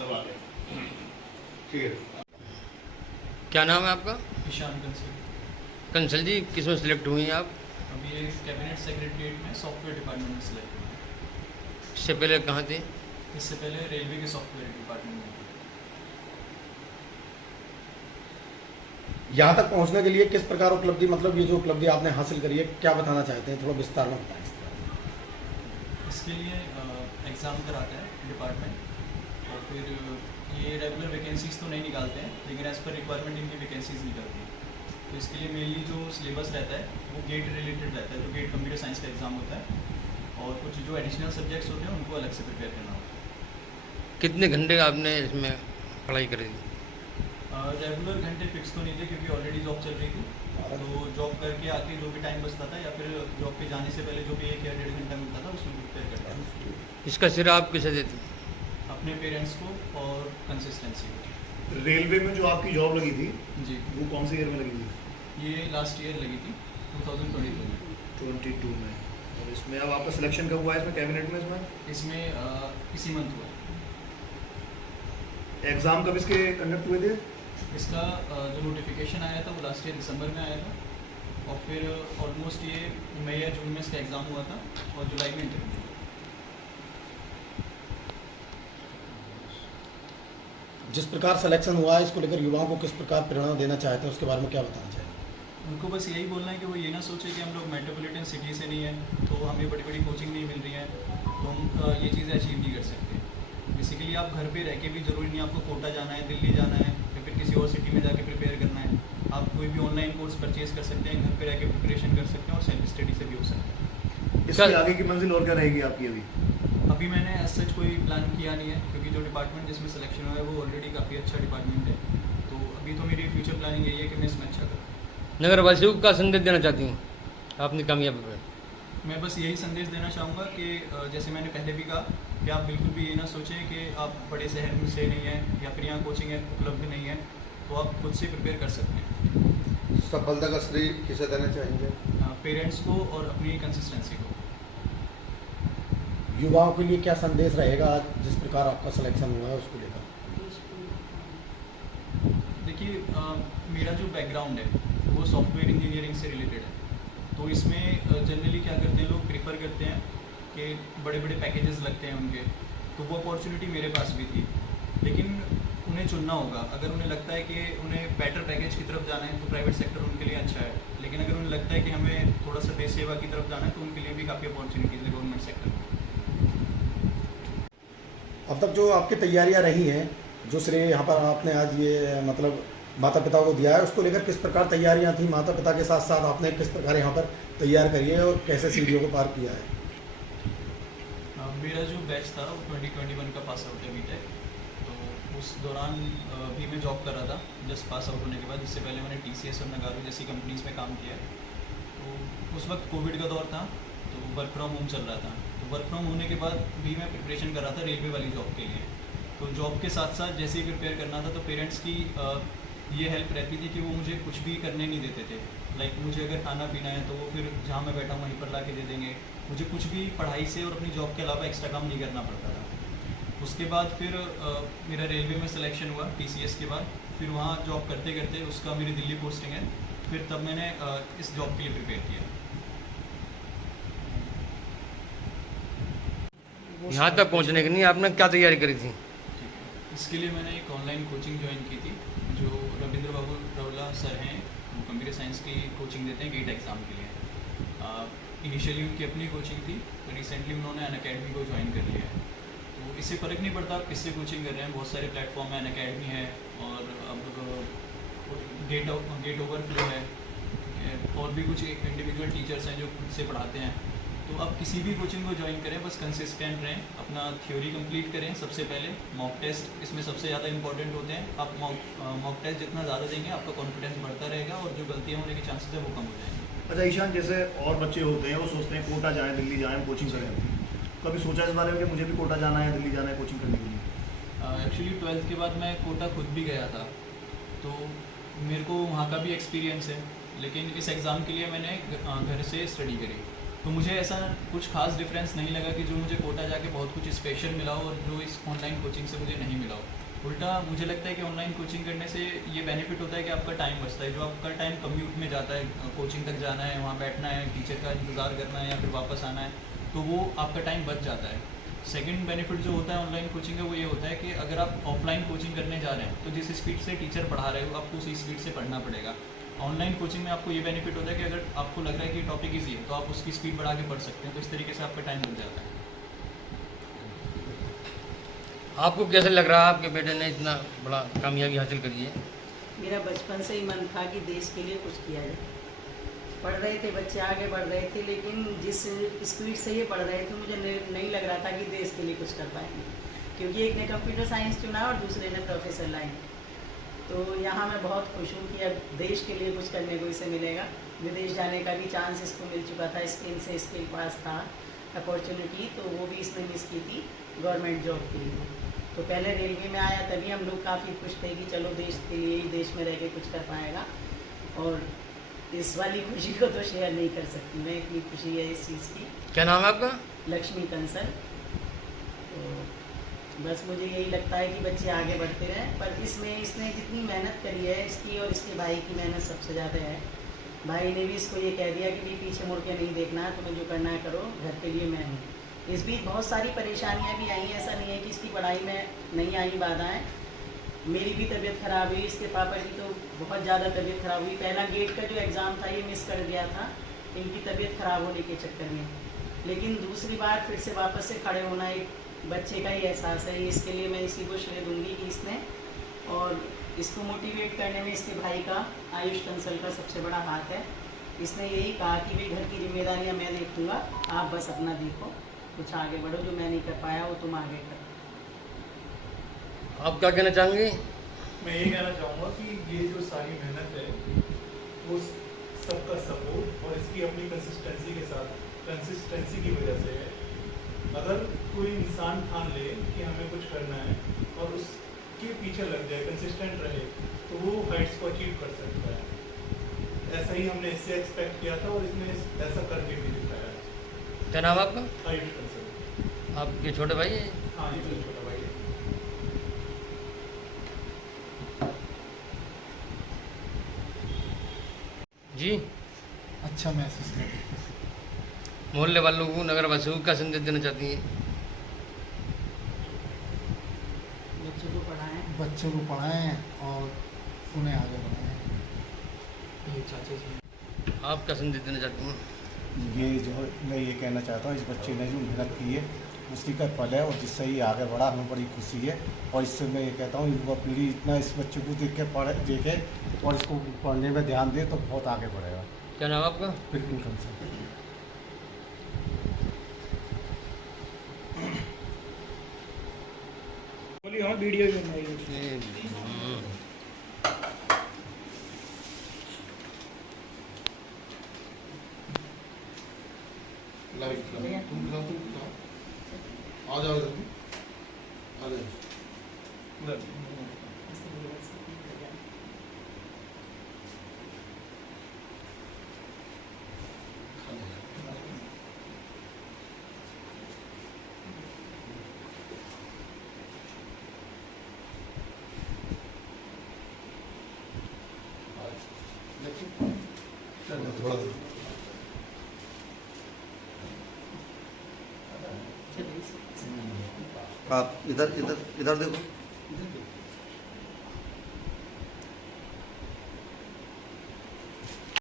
सब आ गए। ठीक है। क्या नाम है आपका? ईशान कंसल। कंसल जी, किस में सिलेक्ट हुई हैं आप? अभी ये कैबिनेट सेक्रेटरीट में सॉफ्टवेयर डिपार्टमेंट में सिलेक्ट हुआ। इससे पहले कहाँ थे? इससे पहले रेलवे के सॉफ्टवेयर डिपार्टमेंट में था। यहाँ तक पहुँचने के लिए किस प्रकार उपलब्धि, मतलब ये जो उपलब्धि आपने हासिल करी है, क्या बताना चाहते हैं, थोड़ा विस्तार में बताएं इसके बारे में। इसके लिए एग्ज़ाम कराता है डिपार्टमेंट, और फिर ये रेगुलर वैकेंसीज तो नहीं निकालते हैं, लेकिन एज़ पर रिक्वायरमेंट इनकी वैकेंसीज निकलती हैं। तो इसके लिए मेनली जो सिलेबस रहता है वो गेट रिलेटेड रहता है, जो गेट कंप्यूटर साइंस का एग्ज़ाम होता है, और कुछ जो एडिशनल सब्जेक्ट्स होते हैं उनको अलग से प्रिपेयर करना होता है। कितने घंटे आपने इसमें पढ़ाई करी थी? रेगुलर घंटे फिक्स तो नहीं थे, क्योंकि ऑलरेडी जॉब चल रही थी, तो जॉब करके आके जो भी टाइम बचता था या फिर जॉब पे जाने से पहले जो भी 1 या 1.5 घंटा मिलता था उसमें प्रिपेयर करता था। इसका सिरा आप किसे देते? अपने पेरेंट्स को और कंसिस्टेंसी को। रेलवे में जो आपकी जॉब लगी थी जी, वो कौन से ईयर में लगी थी? ये लास्ट ईयर लगी थी 2022 में। 22 में। और इसमें अब आपका सिलेक्शन कब हुआ है इसमें, कैबिनेट में? इसमें इसी मंथ हुआ है। एग्ज़ाम कब इसके कंडक्ट हुए थे? इसका जो नोटिफिकेशन आया था वो लास्ट ईयर दिसंबर में आया था, और फिर ऑलमोस्ट ये मई या जून में इसका एग्ज़ाम हुआ था, और जुलाई में इंटरव्यू। जिस प्रकार सिलेक्शन हुआ है, इसको लेकर युवाओं को किस प्रकार प्रेरणा देना चाहते हैं, उसके बारे में क्या बताना चाहेंगे? उनको बस यही बोलना है कि वो ये ना सोचे कि हम लोग मेट्रोपॉलिटन सिटी से नहीं है तो हमें बड़ी बड़ी कोचिंग नहीं मिल रही है तो हम ये चीज़ें अचीव नहीं कर सकते। बेसिकली आप घर पे रह के भी ज़रूरी नहीं आपको कोटा जाना है, दिल्ली जाना है, या फिर किसी और सिटी में जाके प्रिपेयर करना है। आप कोई भी ऑनलाइन कोर्स परचेज कर सकते हैं, घर पे रह के प्रिपरेशन कर सकते हैं, और सेल्फ स्टडी से भी हो सकता है। इसकी आगे की मंजिल और क्या रहेगी आपकी अभी? अभी मैंने एज सच कोई प्लान किया नहीं है, क्योंकि जो डिपार्टमेंट जिसमें सिलेक्शन हुआ है वो ऑलरेडी काफ़ी अच्छा डिपार्टमेंट है, तो अभी तो मेरी फ्यूचर प्लानिंग यही है कि मैं इसमें अच्छा करूँ। नगरवासियों को क्या संदेश देना चाहती हूँ अपनी कामयाबी पर? मैं बस यही संदेश देना चाहूँगा कि जैसे मैंने पहले भी कहा कि आप बिल्कुल भी ये ना सोचें कि आप बड़े शहर में से नहीं हैं या फिर यहाँ कोचिंग उपलब्ध नहीं है, तो आप खुद से प्रिपेयर कर सकते हैं। सफलता का श्रेय किसे देना चाहेंगे? पेरेंट्स को और अपनी कंसिस्टेंसी को। युवाओं के लिए क्या संदेश रहेगा आज जिस प्रकार आपका सिलेक्शन हुआ है उसको लेकर? देखिए, मेरा जो बैकग्राउंड है वो सॉफ्टवेयर इंजीनियरिंग से रिलेटेड है, तो इसमें जनरली क्या करते हैं लोग, प्रीफर करते हैं कि बड़े बड़े पैकेजेस लगते हैं उनके, तो वो अपॉर्चुनिटी मेरे पास भी थी, लेकिन उन्हें चुनना होगा। अगर उन्हें लगता है कि उन्हें बेटर पैकेज की तरफ जाना है तो प्राइवेट सेक्टर उनके लिए अच्छा है, लेकिन अगर उन्हें लगता है कि हमें थोड़ा सा देश सेवा की तरफ जाना है तो उनके लिए भी काफ़ी अपॉर्चुनिटीज़ है गवर्नमेंट सेक्टर में। अब तक जो आपकी तैयारियां रही हैं, जो श्रेय यहाँ पर आपने आज ये मतलब माता पिता को दिया है, उसको लेकर किस प्रकार तैयारियां थी? माता पिता के साथ साथ आपने किस प्रकार यहाँ पर तैयार करी है और कैसे सीढ़ियों को पार किया है? मेरा जो बैच था वो 2021 का पास आउट है बीटेक, तो उस दौरान भी मैं जॉब कर रहा था जस्ट पास आउट होने के बाद। इससे पहले मैंने TCS और नगारो जैसी कंपनीज़ में काम किया है। तो उस वक्त कोविड का दौर था, तो वर्क फ्रॉम होम चल रहा था, तो वर्क फ्रॉम होने के बाद भी मैं प्रिपरेशन कर रहा था रेलवे वाली जॉब के लिए। तो जॉब के साथ साथ जैसे ही प्रिपेयर करना था तो पेरेंट्स की ये हेल्प रहती थी कि वो मुझे कुछ भी करने नहीं देते थे। लाइक मुझे अगर खाना पीना है तो वो फिर जहाँ मैं बैठा हूँ वहीं पर ला के दे देंगे, मुझे कुछ भी पढ़ाई से और अपनी जॉब के अलावा एक्स्ट्रा काम नहीं करना पड़ता था। उसके बाद फिर मेरा रेलवे में सिलेक्शन हुआ TCS के बाद, फिर वहाँ जॉब करते करते उसका मेरी दिल्ली पोस्टिंग है, फिर तब मैंने इस जॉब के लिए प्रिपेयर किया। यहाँ तक पहुँचने के लिए आपने क्या तैयारी करी थी? ठीक है, इसके लिए मैंने एक ऑनलाइन कोचिंग ज्वाइन की थी, जो रविंद्र बाबू रवला सर हैं, वो कंप्यूटर साइंस की कोचिंग देते हैं गेट एग्ज़ाम के लिए। इनिशियली उनकी अपनी कोचिंग थी, तो रिसेंटली उन्होंने अनअकैडमी को ज्वाइन कर लिया है। तो इससे फ़र्क नहीं पड़ता आप किससे कोचिंग कर रहे हैं, बहुत सारे प्लेटफॉर्म है, अनअकैडमी है, और अब गेट ओवरफ्लो है, और भी कुछ इंडिविजुअल टीचर्स हैं जो खुद से पढ़ाते हैं। तो आप किसी भी कोचिंग को ज्वाइन करें, बस कंसिस्टेंट रहें, अपना थ्योरी कंप्लीट करें सबसे पहले। मॉक टेस्ट इसमें सबसे ज़्यादा इंपॉर्टेंट होते हैं। आप मॉक टेस्ट जितना ज़्यादा देंगे आपका कॉन्फिडेंस बढ़ता रहेगा, और जो गलतियाँ होने के चांसेस है वो कम हो जाएंगे। अच्छा ईशान, जैसे और बच्चे होते हैं वो सोचते हैं कोटा जाएँ, दिल्ली जाएँ, कोचिंग करें, कभी सोचा इस बारे में कि मुझे भी कोटा जाना है, दिल्ली जाना है कोचिंग करने के लिए? एक्चुअली 12th के बाद मैं कोटा खुद भी गया था, तो मेरे को वहाँ का भी एक्सपीरियंस है, लेकिन इस एग्ज़ाम के लिए मैंने घर से स्टडी करी। तो मुझे ऐसा कुछ खास डिफरेंस नहीं लगा कि जो मुझे कोटा जाके बहुत कुछ स्पेशल मिला हो और जो इस ऑनलाइन कोचिंग से मुझे नहीं मिला हो। उल्टा मुझे लगता है कि ऑनलाइन कोचिंग करने से ये बेनिफिट होता है कि आपका टाइम बचता है। जो आपका टाइम कम्यूट में जाता है, कोचिंग तक जाना है, वहाँ बैठना है, टीचर का इंतज़ार करना है या फिर वापस आना है, तो वो आपका टाइम बच जाता है। सेकंड बेनिफिट जो होता है ऑनलाइन कोचिंग का वो ये होता है कि अगर आप ऑफलाइन कोचिंग करने जा रहे हैं तो जिस स्पीड से टीचर पढ़ा रहे हो आपको उसी स्पीड से पढ़ना पड़ेगा। ऑनलाइन कोचिंग में आपको ये बेनिफिट होता है कि अगर आपको लग रहा है कि टॉपिक ईजी है तो आप उसकी स्पीड बढ़ा के पढ़ सकते हैं, तो इस तरीके से आपका टाइम बच जाता है। आपको कैसे लग रहा है आपके बेटे ने इतना बड़ा कामयाबी हासिल करी है? मेरा बचपन से ही मन था कि देश के लिए कुछ किया जाए। पढ़ रहे थे बच्चे, आगे बढ़ रहे थे, लेकिन जिस स्पीड से ये पढ़ रहे थे मुझे नहीं लग रहा था कि देश के लिए कुछ कर पाएंगे, क्योंकि एक ने कंप्यूटर साइंस चुना और दूसरे ने प्रोफेसर लाइन। तो यहाँ मैं बहुत खुश हूँ कि अब देश के लिए कुछ करने को इसे मिलेगा। विदेश जाने का भी चांस इसको मिल चुका था, इसके पास था अपॉर्चुनिटी, तो वो भी इसने मिस की थी गवर्नमेंट जॉब के लिए। तो पहले रेलवे में आया, तभी हम लोग काफ़ी खुश थे कि चलो देश के लिए ही देश में रह के कुछ कर पाएगा। और इस वाली खुशी को तो शेयर नहीं कर सकती मैं, इतनी खुशी है इस चीज़ की। क्या नाम है आपका? लक्ष्मी कंसल। तो बस मुझे यही लगता है कि बच्चे आगे बढ़ते रहें, पर इसमें इसने जितनी मेहनत करी है इसकी और इसके भाई की मेहनत सबसे ज़्यादा है। भाई ने भी इसको ये कह दिया कि भी पीछे मुड़ के नहीं देखना है, तुम्हें जो करना है करो, घर के लिए मैं हूँ। इस बीच बहुत सारी परेशानियाँ भी आई, ऐसा नहीं है कि इसकी पढ़ाई में नहीं आई बाधाएँ। मेरी भी तबीयत ख़राब हुई, इसके पापा की तो बहुत ज़्यादा तबीयत ख़राब हुई। पहला गेट का जो एग्ज़ाम था ये मिस कर दिया था इनकी तबीयत ख़राब होने के चक्कर में, लेकिन दूसरी बार फिर से वापस से खड़े होना एक बच्चे का ही एहसास है। इसके लिए मैं इसी को श्रेय दूंगी कि इसने, और इसको मोटिवेट करने में इसके भाई का, आयुष कंसल का सबसे बड़ा हाथ है। इसने यही कहा कि भाई घर की जिम्मेदारियां मैं देख लूँगा, आप बस अपना देखो, कुछ आगे बढ़ो, जो मैं नहीं कर पाया वो तुम आगे करो। आप क्या कहना चाहेंगे? मैं ये कहना चाहूँगा कि ये जो सारी मेहनत है वो सबका सपोर्ट और इसकी अपनी कंसिस्टेंसी के साथ, कंसिस्टेंसी की वजह से है। अगर कोई इंसान ठान ले कि हमें कुछ करना है और उसके पीछे लग जाए, कंसिस्टेंट रहे, तो वो हाइट्स को अचीव कर सकता है। ऐसा ही हमने इससे एक्सपेक्ट किया था और इसने ऐसा करके भी दिखाया। क्या नाम है आपका? आयुष कंसल। आपके छोटे भाई हैं? हाँ, ये तो छोटा भाई है। जी, अच्छा महसूस करते हैं। मोहल्ले वालों को, नगर वासियों को क्या संदेश देना चाहती हैं? बच्चों को पढ़ाएं, बच्चों को पढ़ाएं और उन्हें आगे बढ़ाएं। आप क्या संदेश देना चाहती हैं? ये जो मैं ये कहना चाहता हूँ, इस बच्चे ने जो मेहनत की है उसकी का फल है, और जिससे ये आगे बढ़ा हमें बड़ी खुशी है। और इससे मैं ये कहता हूँ युवा पीढ़ी इतना इस बच्चे को देख के देखे और इसको पढ़ने में ध्यान दे तो बहुत आगे बढ़ेगा। क्या नाम है आपका? बिल्कुल कंसल। बोलिए, हाँ वीडियो भी बनाइए। आ जाओ इधर, आ जाओ। थोड़ा आप इधर इधर इधर देखो।